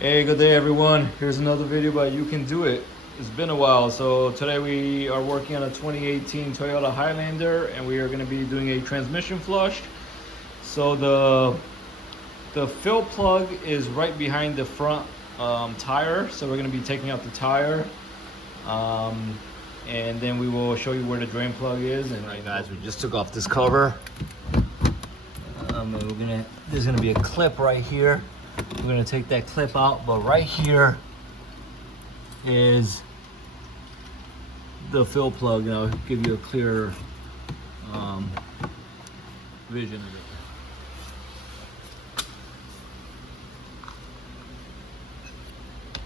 Hey, good day everyone. Here's another video by You Can Do It. It's been a while. So today we are working on a 2018 Toyota Highlander and we are going to be doing a transmission flush. So the fill plug is right behind the front tire. So we're going to be taking out the tire. And then we will show you where the drain plug is. And right guys, we just took off this cover. There's gonna be a clip right here. We're gonna take that clip out, but right here is the fill plug, and I'll give you a clearer vision of it.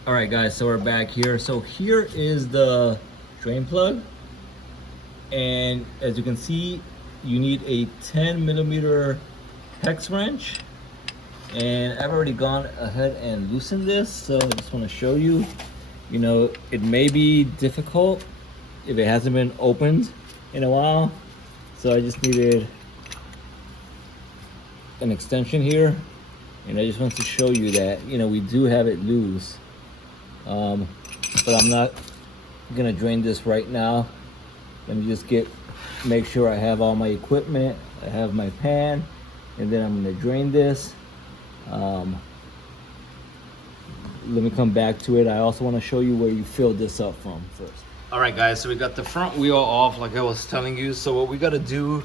All right guys, so we're back here. So here is the drain plug, and as you can see, you need a 10mm hex wrench, and I've already gone ahead and loosened this, so I just want to show you. You know, it may be difficult if it hasn't been opened in a while, so I just needed an extension here, and I just want to show you that, you know, we do have it loose, but I'm not gonna drain this right now. Let me just make sure I have all my equipment, I have my pan, and then I'm gonna drain this. Let me come back to it. I also want to show you where you fill this up from first. All right guys, so we got the front wheel off like I was telling you. So what we got to do,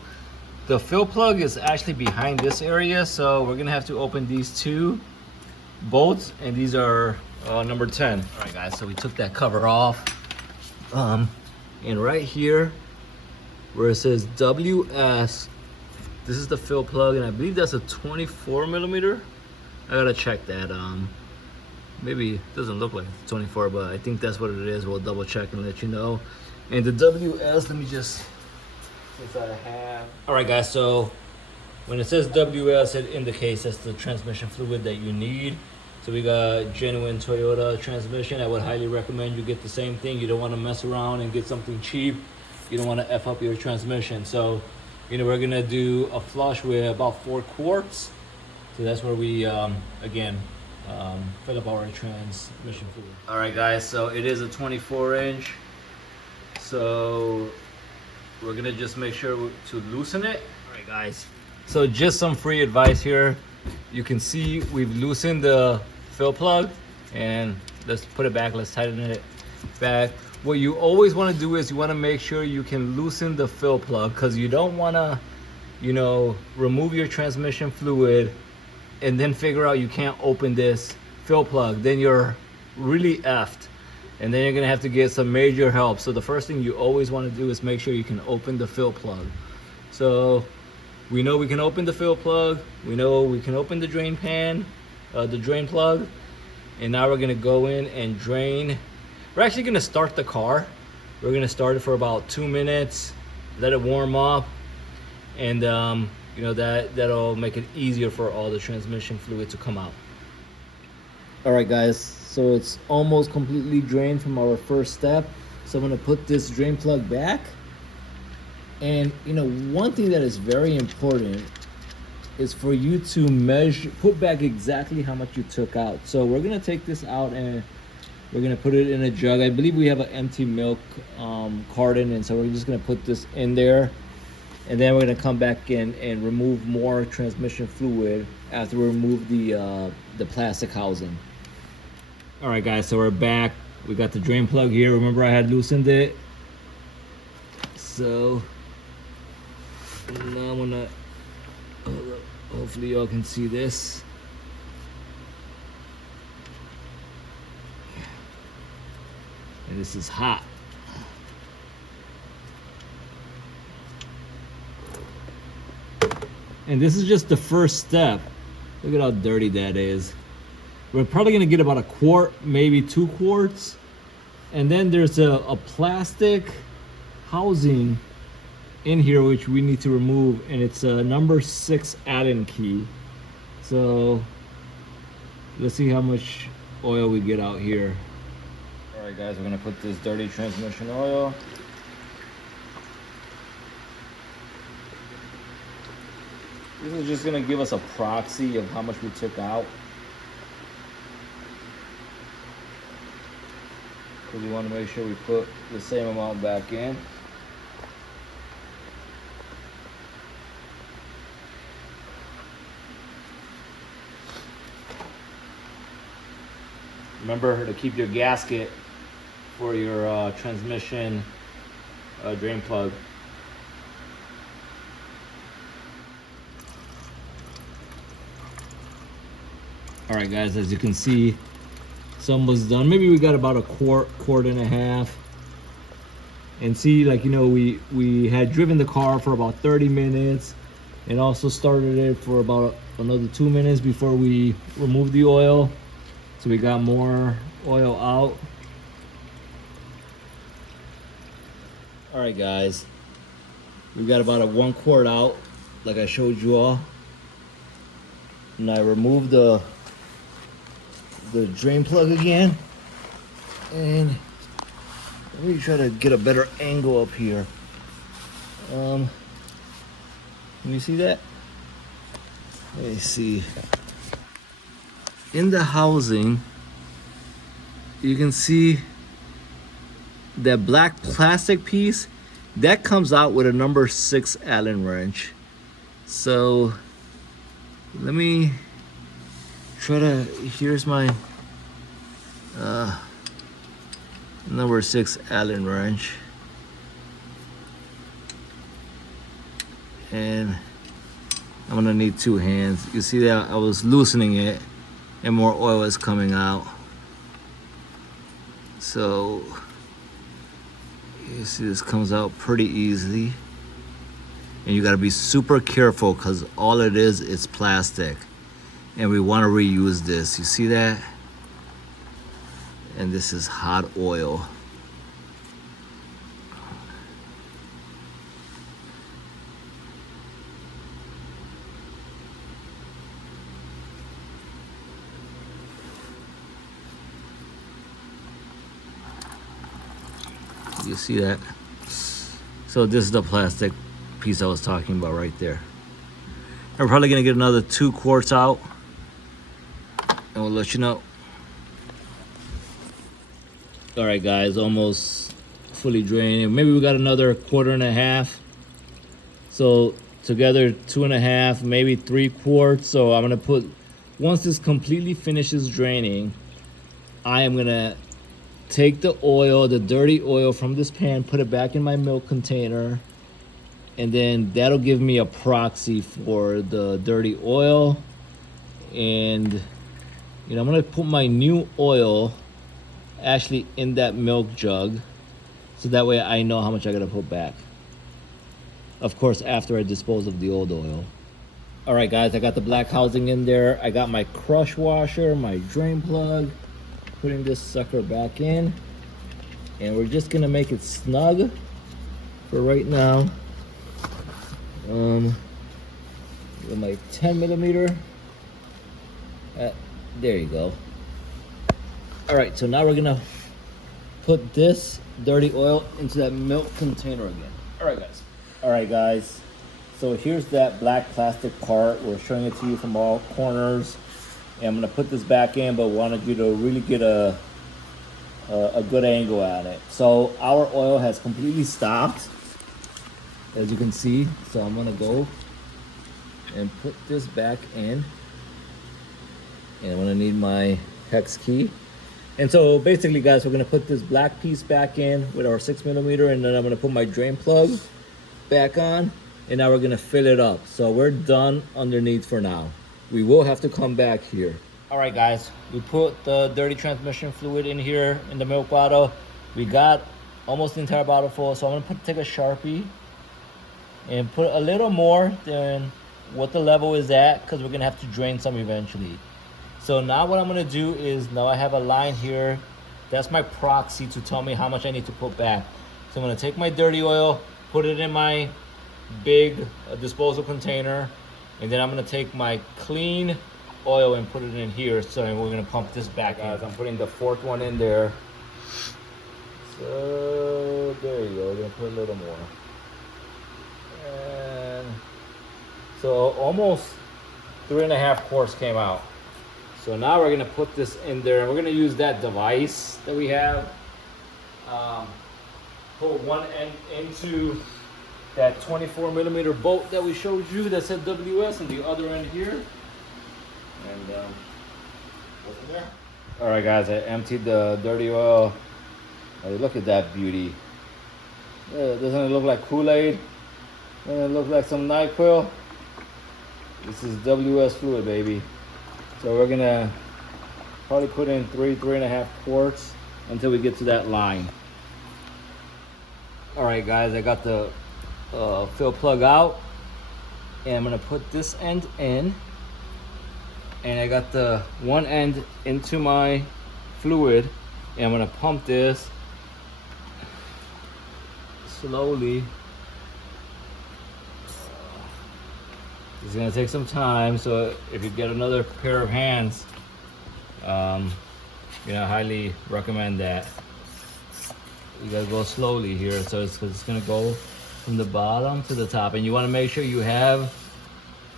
the fill plug is actually behind this area, so we're gonna have to open these two bolts, and these are number 10. All right guys, so we took that cover off, and right here where it says WS, this is the fill plug, and I believe that's a 24mm. I gotta check that. Maybe it doesn't look like it's 24, but I think that's what it is. We'll double check and let you know. And the WS, let me just, since I have. All right guys, so when it says WS, it indicates that's the transmission fluid that you need. So we got genuine Toyota transmission. I would highly recommend you get the same thing. You don't want to mess around and get something cheap. You don't want to F up your transmission. So, you know, we're gonna do a flush with about 4 quarts. So that's where we, again, fill up our transmission fluid. All right guys, so it is a 24-inch. So we're gonna just make sure to loosen it. All right guys, so just some free advice here. You can see we've loosened the fill plug, and let's put it back, let's tighten it back. What you always want to do is you want to make sure you can loosen the fill plug, because you don't want to, you know, remove your transmission fluid and then figure out you can't open this fill plug. Then you're really effed, and then you're gonna have to get some major help. So the first thing you always want to do is make sure you can open the fill plug. So we know we can open the fill plug, we know we can open the drain pan, the drain plug, and now we're gonna go in and drain. We're actually gonna start the car. We're gonna start it for about 2 minutes, let it warm up, and you know, that'll make it easier for all the transmission fluid to come out. All right guys, so it's almost completely drained from our first step. So I'm gonna put this drain plug back. And you know, one thing that is very important is for you to measure, put back exactly how much you took out. So we're gonna take this out and we're gonna put it in a jug. I believe we have an empty milk carton, and so we're just gonna put this in there, and then we're gonna come back in and remove more transmission fluid after we remove the plastic housing. All right guys, so we're back. We got the drain plug here. Remember I had loosened it. So now I'm gonna, hopefully y'all can see this. And this is hot. And this is just the first step. Look at how dirty that is. We're probably gonna get about a quart, maybe 2 quarts. And then there's a plastic housing in here which we need to remove, and it's a number 6 Allen key. So let's see how much oil we get out here. All right guys, we're gonna put this dirty transmission oil. This is just gonna give us a proxy of how much we took out. because we want to make sure we put the same amount back in. Remember to keep your gasket for your transmission drain plug. All right, guys, as you can see, it's almost done. Maybe we got about a quart and a half. And see, like, you know, we had driven the car for about 30 minutes and also started it for about another 2 minutes before we removed the oil. So we got more oil out. All right, guys, we got about a 1 quart out, like I showed you all. And I removed the drain plug again. And let me try to get a better angle up here. Can you see that? Let me see. In the housing, you can see that black plastic piece that comes out with a number 6 Allen wrench. So let me try to, here's my number 6 Allen wrench, and I'm gonna need 2 hands. You see that I was loosening it and more oil is coming out. So you see this comes out pretty easily, and you got to be super careful because all it is plastic, and we want to reuse this. You see that? And this is hot oil. You see that? So this is the plastic piece I was talking about right there. We're probably gonna get another 2 quarts out, and we'll let you know. All right, guys, almost fully drained. Maybe we got another 1.25. So together 2.5, maybe 3 quarts. So I'm gonna put, once this completely finishes draining, I am gonna take the oil, the dirty oil from this pan, put it back in my milk container, and then that'll give me a proxy for the dirty oil. And you know, I'm gonna put my new oil actually in that milk jug, so that way I know how much I gotta put back. Of course, after I dispose of the old oil. All right, guys, I got the black housing in there. I got my crush washer, my drain plug, putting this sucker back in, and we're just gonna make it snug for right now. With my 10mm. There you go. All right, so now we're gonna put this dirty oil into that milk container again. All right, guys. So here's that black plastic part. We're showing it to you from all corners. And I'm gonna put this back in, but wanted you to really get a good angle at it. So our oil has completely stopped, as you can see. So I'm gonna go and put this back in, and I'm gonna need my hex key. And so basically, guys, we're gonna put this black piece back in with our 6mm, and then I'm gonna put my drain plug back on, and now we're gonna fill it up. So we're done underneath for now. We will have to come back here. All right, guys, we put the dirty transmission fluid in here in the milk bottle. We got almost the entire bottle full, so I'm gonna take a Sharpie and put a little more than what the level is at, because we're gonna have to drain some eventually. So now what I'm gonna do is, now I have a line here. That's my proxy to tell me how much I need to put back. So I'm gonna take my dirty oil, put it in my big disposal container, and then I'm gonna take my clean oil and put it in here. So we're gonna pump this back, guys. I'm putting the 4th one in there. So there you go. We're gonna put a little more. And so almost 3.5 quarts came out. So now we're gonna put this in there, and we're gonna use that device that we have put one end into that 24mm bolt that we showed you that said WS, and the other end here. And go from there. All right, guys, I emptied the dirty oil. Hey, look at that beauty. Doesn't it look like Kool-Aid? Doesn't it look like some NyQuil? This is WS fluid, baby. So we're gonna probably put in 3.5 quarts until we get to that line. All right, guys, I got the fill plug out, and I'm gonna put this end in, and I got the one end into my fluid, and I'm gonna pump this slowly. It's gonna take some time, so if you get another pair of hands, you know, I highly recommend that. You gotta go slowly here, so it's gonna go from the bottom to the top, and you want to make sure you have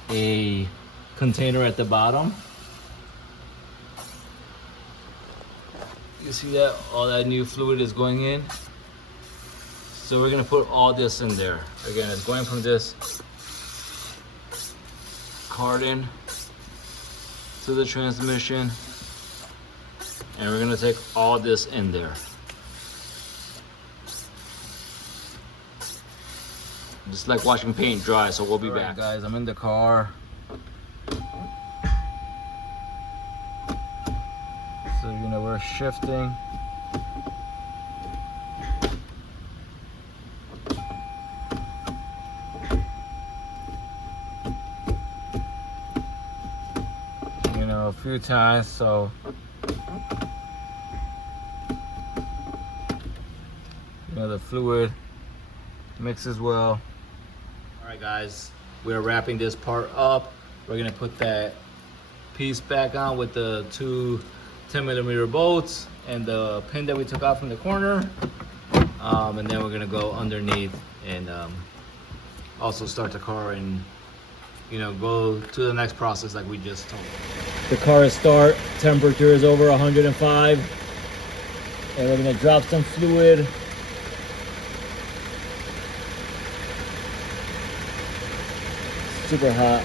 a container at the bottom. You see that all that new fluid is going in, so we're gonna put all this in there. Again, it's going from this cardan to the transmission, and we're gonna take all this in there. Just like watching paint dry, so we'll be back. Guys, I'm in the car. So, you know, we're shifting. You know, a few times, so you know, the fluid mixes well. All right, guys, we're wrapping this part up. We're gonna put that piece back on with the two 10mm bolts and the pin that we took out from the corner, and then we're gonna go underneath and also start the car and, you know, go to the next process like we just told. The car start temperature is over 105, and we're gonna drop some fluid. Super hot.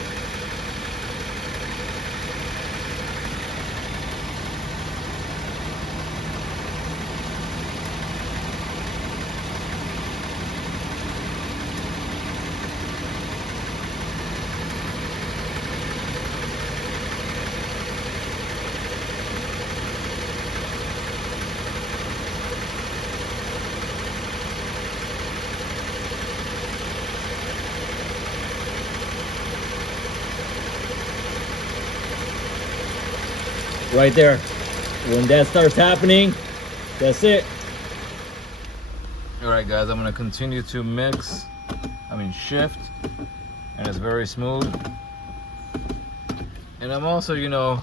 Right there. When that starts happening, that's it. All right, guys, I'm gonna continue to shift, and it's very smooth. And I'm also, you know,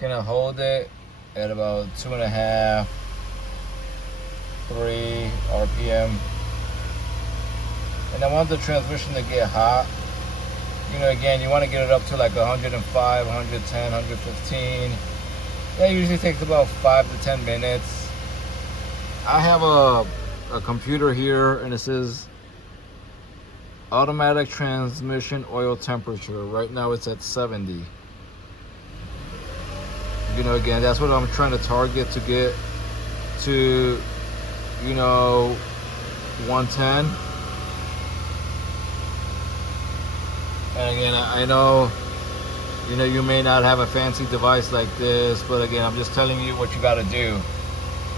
gonna hold it at about 2.5, 3 RPM. And I want the transmission to get hot. You know, again, you want to get it up to like 105, 110, 115. That usually takes about 5 to 10 minutes. I have a computer here, and it says automatic transmission oil temperature. Right now it's at 70. You know, again, that's what I'm trying to target, to get to, you know, 110. And again, I know, you know, you may not have a fancy device like this, but again, I'm just telling you what you got to do.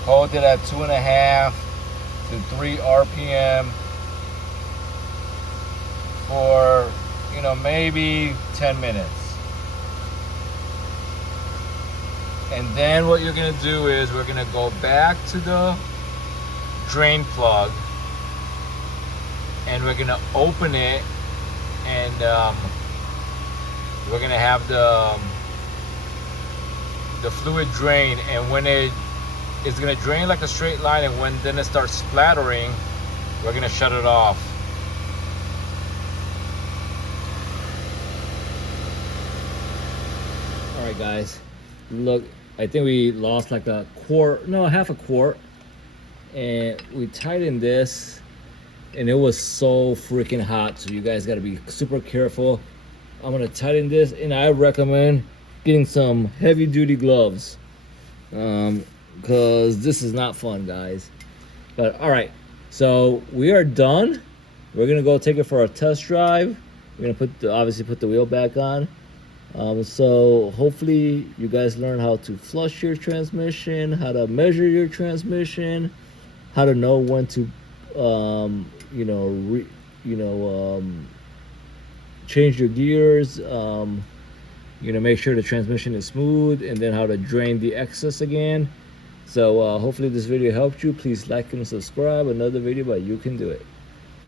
Hold it at 2.5 to 3 RPM for, you know, maybe 10 minutes. And then what you're going to do is we're going to go back to the drain plug, and we're going to open it, and we're gonna have the fluid drain, and when it's gonna drain like a straight line, and when then it starts splattering, we're gonna shut it off. All right, guys, look, I think we lost like half a quart, and we tightened this, and it was so freaking hot, so you guys got to be super careful. I'm gonna tighten this, and I recommend getting some heavy duty gloves, because this is not fun, guys. But all right, so we are done. We're gonna go take it for a test drive. We're gonna obviously put the wheel back on. So hopefully you guys learn how to flush your transmission, how to measure your transmission, how to know when to change your gears, make sure the transmission is smooth, and then how to drain the excess again. So hopefully this video helped you. Please like and subscribe. Another video, but you can do it.